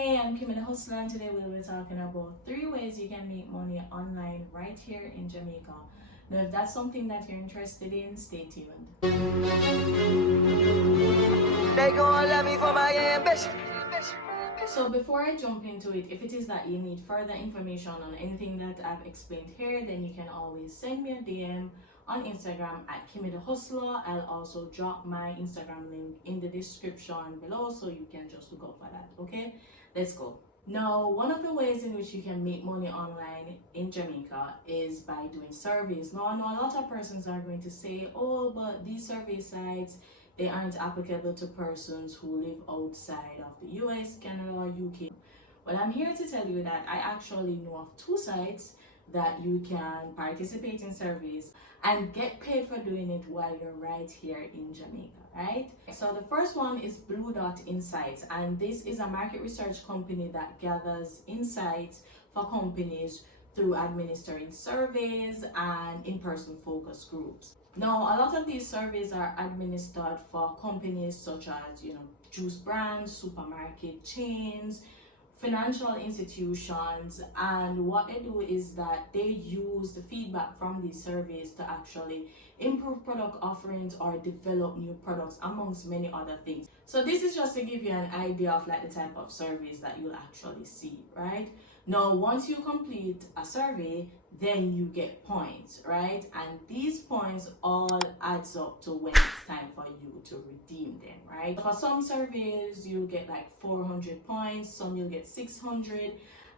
Hey, I'm Kim the Hustler, and today we'll be talking about 3 ways you can make money online right here in Jamaica. Now, if that's something that you're interested in, stay tuned. They gonna love me for my ambition. So before I jump into it, if it is that you need further information on anything that I've explained here, then you can always send me a DM on Instagram at Kimmy the Hustler. I'll also drop my Instagram link in the description below, so you can just look out for that. Okay, let's go. Now, one of the ways in which you can make money online in Jamaica is by doing surveys. Now, I know a lot of persons are going to say, oh, but these survey sites, they aren't applicable to persons who live outside of the US, Canada, or UK. Well, I'm here to tell you that I actually know of 2 sites that you can participate in surveys and get paid for doing it while you're right here in Jamaica, right? So the first one is Bluedot Insights, and this is a market research company that gathers insights for companies through administering surveys and in-person focus groups. Now, a lot of these surveys are administered for companies such as, juice brands, supermarket chains, financial institutions, and what they do is that they use the feedback from these surveys to actually improve product offerings or develop new products, amongst many other things. So this is just to give you an idea of like the type of surveys that you'll actually see, right? Now, once you complete a survey, then you get points, right? And these points all adds up to when it's time for you to redeem them, right? For some surveys, you get like 400 points, some you'll get 600,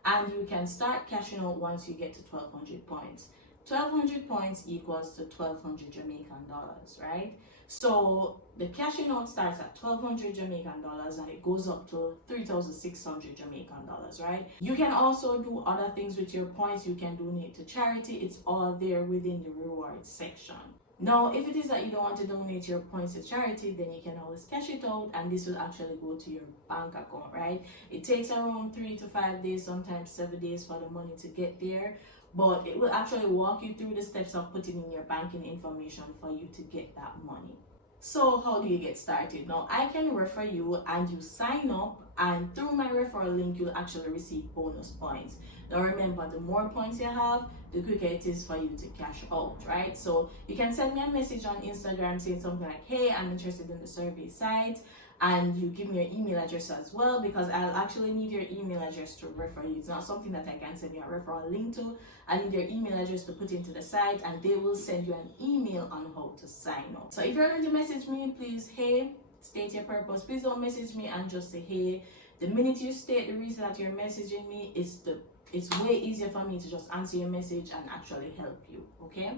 and you can start cashing out once you get to 1,200 points. 1,200 points equals to 1,200 Jamaican dollars, right? So the cashing out starts at 1,200 Jamaican dollars and it goes up to 3,600 Jamaican dollars, right? You can also do other things with your points. You can donate to charity. It's all there within the rewards section. Now, if it is that you don't want to donate your points to charity, then you can always cash it out and this will actually go to your bank account, right? It takes around 3 to 5 days, sometimes 7 days for the money to get there, but it will actually walk you through the steps of putting in your banking information for you to get that money. So how do you get started? Now, I can refer you and you sign up, and through my referral link, you'll actually receive bonus points. Now remember, the more points you have, the quicker it is for you to cash out, right? So you can send me a message on Instagram saying something like, hey, I'm interested in the survey site, and you give me your email address as well, because I'll actually need your email address to refer you. It's not something that I can send you a referral link to. I need your email address to put into the site, and they will send you an email on how to sign up. So if you're going to message me, please, hey, state your purpose. Please don't message me and just say, hey. The minute you state the reason that you're messaging me, it's way easier for me to just answer your message and actually help you, okay?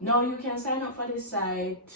Now, you can sign up for this site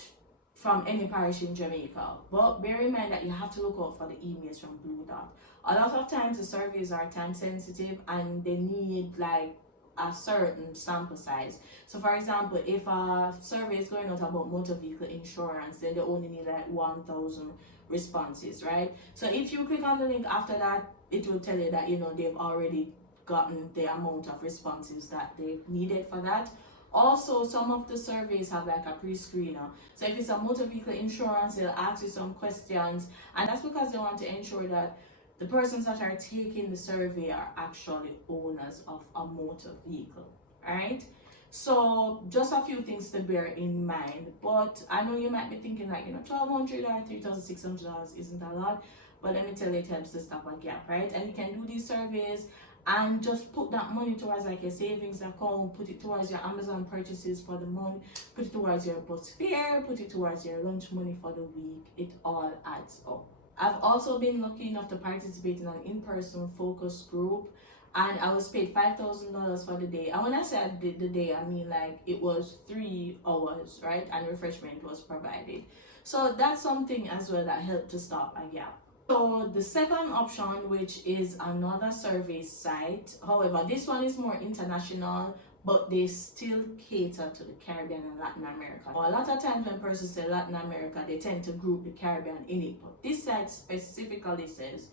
from any parish in Jamaica, but bear in mind that you have to look out for the emails from Bluedot. A lot of times the surveys are time sensitive and they need like a certain sample size. So for example, if a survey is going out about motor vehicle insurance, then they only need like 1,000 responses, right? So if you click on the link after that, it will tell you that they've already gotten the amount of responses that they needed for that. Also, some of the surveys have like a pre-screener. So if it's a motor vehicle insurance, they'll ask you some questions, and that's because they want to ensure that the persons that are taking the survey are actually owners of a motor vehicle, alright? So just a few things to bear in mind, but I know you might be thinking like, $1,200 or $3,600 isn't a lot, but let me tell you, it helps to stop a gap, right? And you can do these surveys and just put that money towards like your savings account, put it towards your Amazon purchases for the month, put it towards your bus fare, put it towards your lunch money for the week. It all adds up. I've also been lucky enough to participate in an in-person focus group, and I was paid $5,000 for the day. And when I say I did the day, I mean like it was 3 hours, right? And refreshment was provided. So that's something as well that helped to stop a gap. So the second option, which is another survey site, however, this one is more international, but they still cater to the Caribbean and Latin America. A lot of times when persons say Latin America, they tend to group the Caribbean in it, but this site specifically says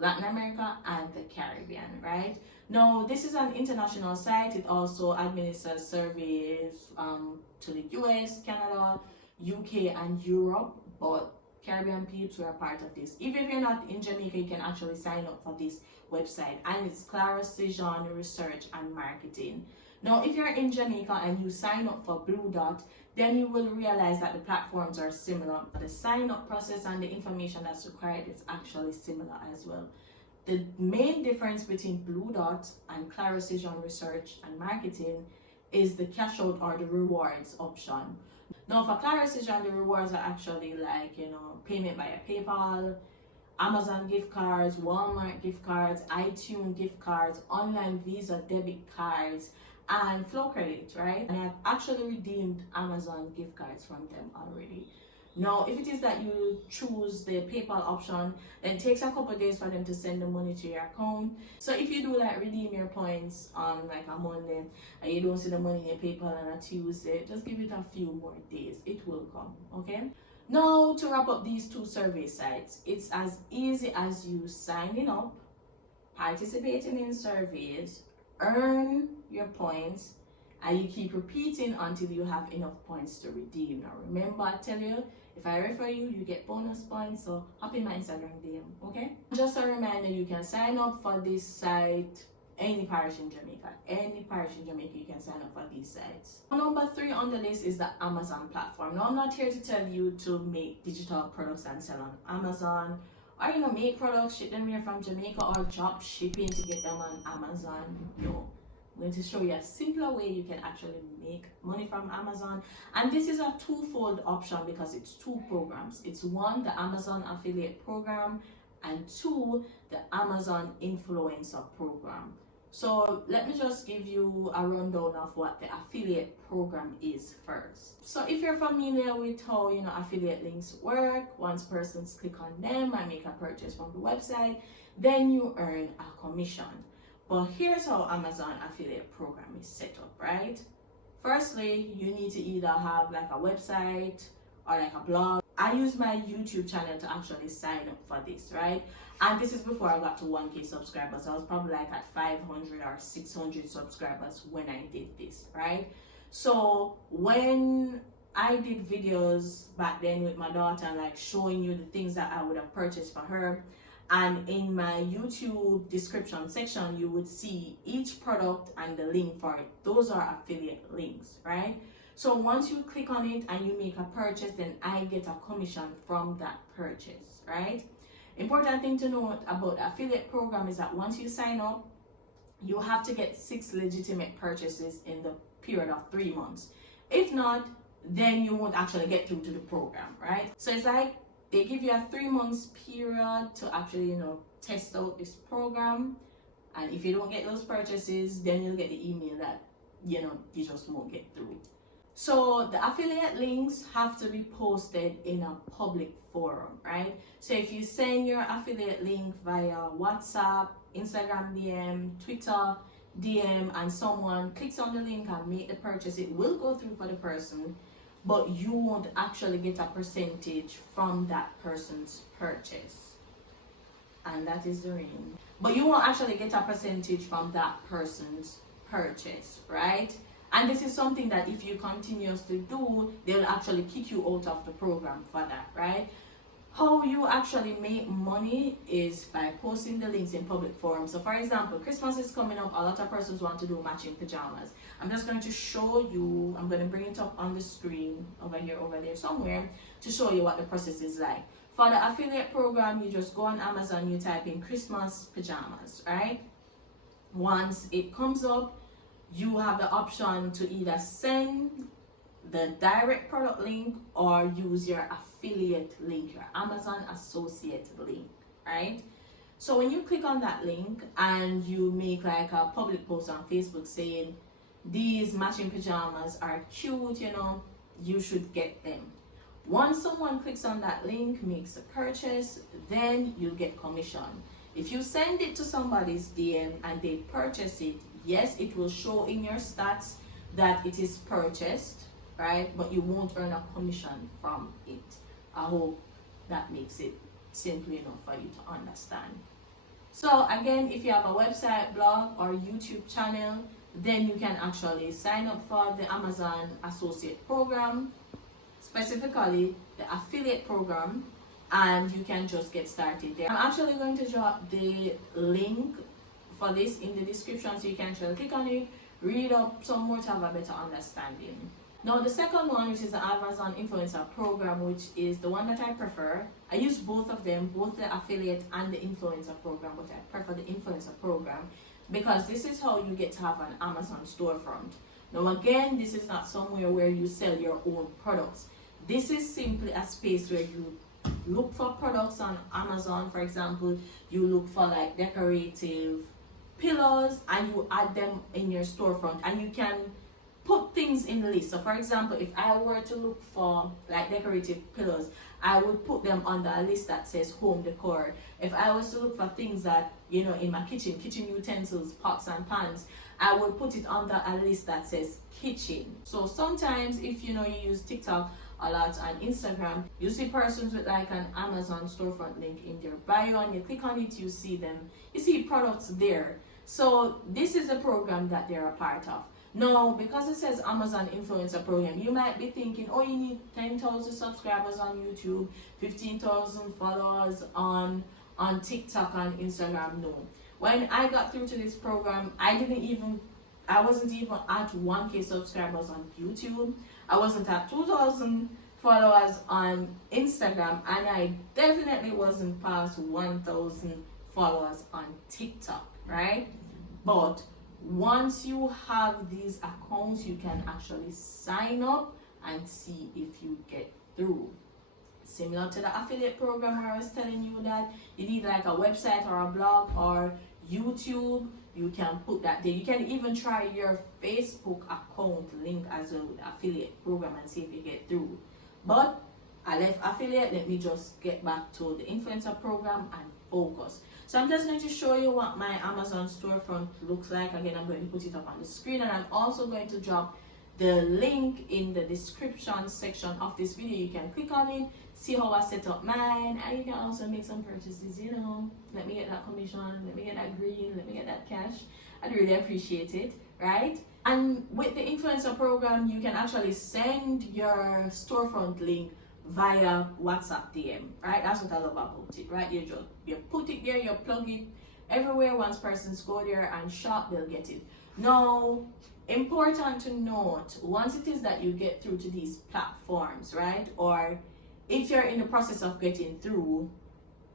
Latin America and the Caribbean, right? Now, this is an international site. It also administers surveys to the US, Canada, UK, and Europe, but Caribbean peeps who are part of this. Even if you're not in Jamaica, you can actually sign up for this website, and it's Clarice-Jean Research and Marketing. Now, if you're in Jamaica and you sign up for Bluedot, then you will realize that the platforms are similar. The sign-up process and the information that's required is actually similar as well. The main difference between Bluedot and Clarice-Jean Research and Marketing is the cash out or the rewards option. Now, for Clarice-Jean, the rewards are actually like, payment via PayPal, Amazon gift cards, Walmart gift cards, iTunes gift cards, online Visa debit cards, and Flow Credit, right? And I've actually redeemed Amazon gift cards from them already. Now, if it is that you choose the PayPal option, then it takes a couple of days for them to send the money to your account. So if you do like redeem your points on like a Monday and you don't see the money in your PayPal on a Tuesday, just give it a few more days. It will come, okay? Now, to wrap up these two survey sites, it's as easy as you signing up, participating in surveys, earn your points, and you keep repeating until you have enough points to redeem. Now remember, I tell you, if I refer you, you get bonus points, so hop in my Instagram DM, okay? Just a reminder, you can sign up for this site any parish in Jamaica. Any parish in Jamaica, you can sign up for these sites. Number 3 on the list is the Amazon platform. Now, I'm not here to tell you to make digital products and sell on Amazon, or make products, ship them here from Jamaica, or drop shipping to get them on Amazon. No. I'm going to show you a simpler way you can actually make money from Amazon. And this is a twofold option because it's 2 programs. It's 1, the Amazon affiliate program, and 2, the Amazon influencer program. So let me just give you a rundown of what the affiliate program is first. So if you're familiar with how affiliate links work, once persons click on them and make a purchase from the website, then you earn a commission. But here's how Amazon affiliate program is set up, right? Firstly, you need to either have like a website or like a blog. I use my YouTube channel to actually sign up for this, right? And this is before I got to 1K subscribers. I was probably like at 500 or 600 subscribers when I did this, right? So when I did videos back then with my daughter, like showing you the things that I would have purchased for her, and in my YouTube description section, you would see each product and the link for it. Those are affiliate links, right? So once you click on it and you make a purchase, then I get a commission from that purchase, right? Important thing to note about the affiliate program is that once you sign up, you have to get 6 legitimate purchases in the period of 3 months. If not, then you won't actually get through to the program, right? So it's like they give you a 3 months period to actually, test out this program. And if you don't get those purchases, then you'll get the email that, you just won't get through. So the affiliate links have to be posted in a public forum, right? So if you send your affiliate link via WhatsApp, Instagram DM, Twitter DM, and someone clicks on the link and make the purchase, it will go through for the person, but you won't actually get a percentage from that person's purchase. And that is the ring. But you won't actually get a percentage from that person's purchase, right? And this is something that if you continuously do, they'll actually kick you out of the program for that, right? How you actually make money is by posting the links in public forums. So for example, Christmas is coming up. A lot of persons want to do matching pajamas. I'm just going to show you, I'm going to bring it up on the screen over here, over there somewhere, to show you what the process is like. For the affiliate program, you just go on Amazon, you type in Christmas pajamas, right? Once it comes up, you have the option to either send the direct product link or use your affiliate link, your Amazon associate link, right? So when you click on that link and you make like a public post on Facebook saying these matching pajamas are cute, you should get them. Once someone clicks on that link, makes a purchase, then you get commission. If you send it to somebody's DM and they purchase it, yes, it will show in your stats that it is purchased, right? But you won't earn a commission from it. I hope that makes it simple enough for you to understand. So again, if you have a website, blog, or YouTube channel, then you can actually sign up for the Amazon Associate Program, specifically the affiliate program, and you can just get started there. I'm actually going to drop the link for this in the description, so you can actually click on it, read up some more to have a better understanding. Now the second one, which is the Amazon Influencer Program, which is the one that I prefer. I use both of them, both the affiliate and the influencer program, but I prefer the influencer program because this is how you get to have an Amazon storefront. Now again, this is not somewhere where you sell your own products. This is simply a space where you look for products on Amazon. For example, you look for like decorative pillows and you add them in your storefront, and you can put things in the list. So for example, if I were to look for like decorative pillows, I would put them on a list that says home decor. If I was to look for things that, you know, in my kitchen utensils, pots and pans, I would put it on a list that says kitchen. So sometimes if you know you use TikTok a lot on Instagram, you see persons with like an Amazon storefront link in their bio, and you click on it, you see them, you see products there. So this is a program that they're a part of. Now, because it says Amazon Influencer Program, you might be thinking, oh, you need 10,000 subscribers on YouTube, 15,000 followers on TikTok, on Instagram. No. When I got through to this program, I wasn't even at 1K subscribers on YouTube. I wasn't at 2,000 followers on Instagram, and I definitely wasn't past 1,000 followers on TikTok, right? But once you have these accounts, you can actually sign up and see if you get through. Similar to the affiliate program where I was telling you that you need like a website or a blog or YouTube, you can put that there. You can even try your Facebook account link as well with the affiliate program and see if you get through. But I left affiliate, let me just get back to the influencer program and focus. So I'm just going to show you what my Amazon storefront looks like. Again, I'm going to put it up on the screen, and I'm also going to drop the link in the description section of this video. You can click on it, see how I set up mine, and you can also make some purchases, you know. Let me get that commission, let me get that green, let me get that cash. I'd really appreciate it, right? And with the influencer program, you can actually send your storefront link via WhatsApp DM, right? That's what I love about it, right? You put it there, you plug it everywhere. Once persons go there and shop, they'll get it. Now, important to note, once it is that you get through to these platforms, right? Or if you're in the process of getting through,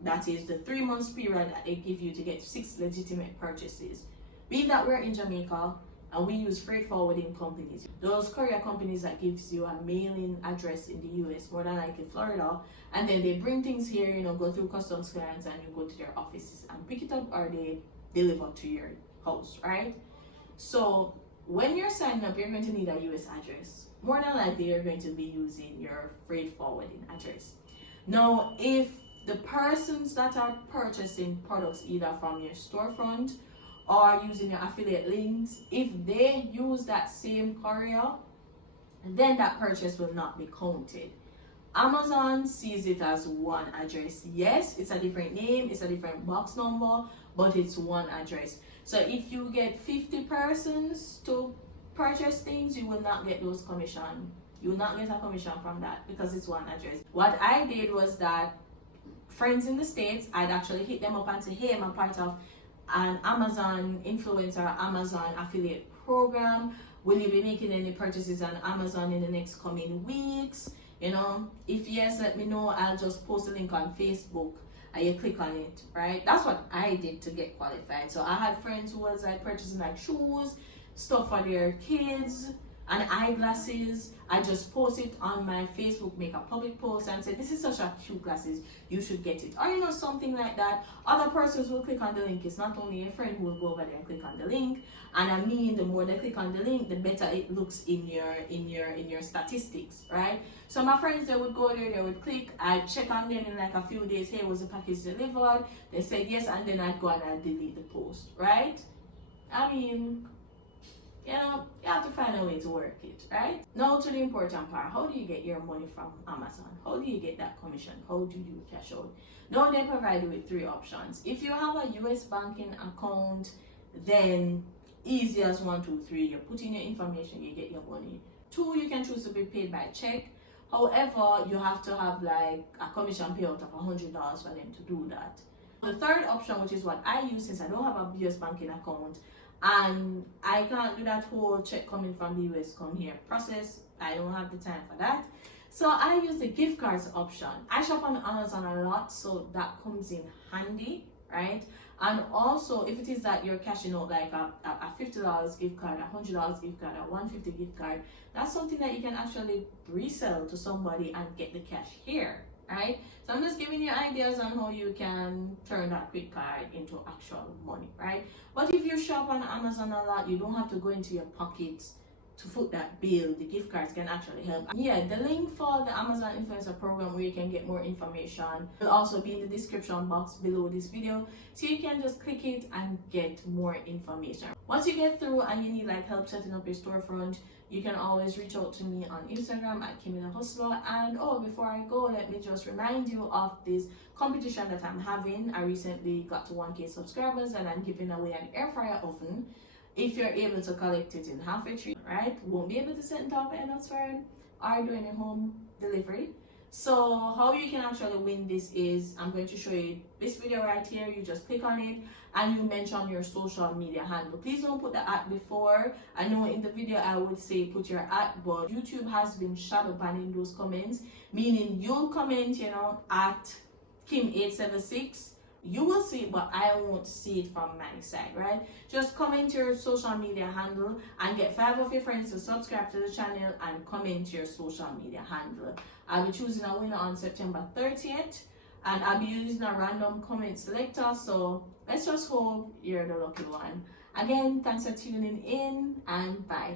that is the 3 months period that they give you to get 6 legitimate purchases. Being that we're in Jamaica, and we use freight forwarding companies. Those courier companies that gives you a mailing address in the US, more than like in Florida, and then they bring things here, you know, go through customs clearance, and you go to their offices and pick it up, or they deliver to your house, right? So when you're signing up, you're going to need a US address. More than likely, you're going to be using your freight forwarding address. Now, if the persons that are purchasing products either from your storefront or using your affiliate links, if they use that same courier, then that purchase will not be counted. Amazon sees it as one address. Yes, it's a different name, it's a different box number, but it's one address. So if you get 50 persons to purchase things, you will not get those commission. You will not get a commission from that because it's one address. What I did was that friends in the States, I'd actually hit them up and say, hey, I'm a part of an Amazon influencer, Amazon affiliate program. Will you be making any purchases on Amazon in the next coming weeks? You know, if yes, let me know. I'll just post a link on Facebook and you click on it, right? That's what I did to get qualified. So I had friends who was like purchasing like shoes, stuff for their kids, and eyeglasses. I just post it on my Facebook, make a public post and say, this is such a cute glasses, you should get it. Or you know, something like that. Other persons will click on the link. It's not only a friend who will go over there and click on the link. And I mean, the more they click on the link, the better it looks in your statistics, right? So my friends, they would go there, they would click, I'd check on them in like a few days, hey, was the package delivered? They said yes, and then I'd go and I'd delete the post, right? I mean, you know, you have to find a way to work it, right? Now to the important part, how do you get your money from Amazon? How do you get that commission? How do you cash out? Now they provide you with 3 options. If you have a US banking account, then easy as 1, 2, 3, you put in your information, you get your money. 2, you can choose to be paid by check, However, you have to have like a commission payout of $100 for them to do that. The third option, which is what I use since I don't have a US banking account and I can't do that whole check coming from the US come here process, I don't have the time for that. So I use the gift cards option. I shop on Amazon a lot, so that comes in handy, right? And also, if it is that you're cashing out like a $50 gift card, a $100 gift card, a $150 gift card, that's something that you can actually resell to somebody and get the cash here, right? So I'm just giving you ideas on how you can turn that quick card into actual money, right? But if you shop on Amazon a lot, you don't have to go into your pockets to foot that bill. The gift cards can actually help. Yeah, the link for the Amazon Influencer Program where you can get more information will also be in the description box below this video, so you can just click it and get more information. Once you get through and you need like help setting up your storefront, you can always reach out to me on Instagram at Kimmy the Hustler. And before I go, let me just remind you of this competition that I'm having. I recently got to 1K subscribers and I'm giving away an air fryer oven. If you're able to collect it in half a tree, right? Won't be able to send it off at Oxford or doing a home delivery. So how you can actually win this is, I'm going to show you this video right here. You just click on it and you mention your social media handle. Please don't put the @ before. I know in the video I would say put your @ but YouTube has been shadow banning those comments, meaning you'll comment, at Kim876. You will see it, but I won't see it from my side, right? Just comment your social media handle and get 5 of your friends to subscribe to the channel and comment your social media handle. I'll be choosing a winner on September 30th and I'll be using a random comment selector, so let's just hope you're the lucky one. Again, thanks for tuning in and bye.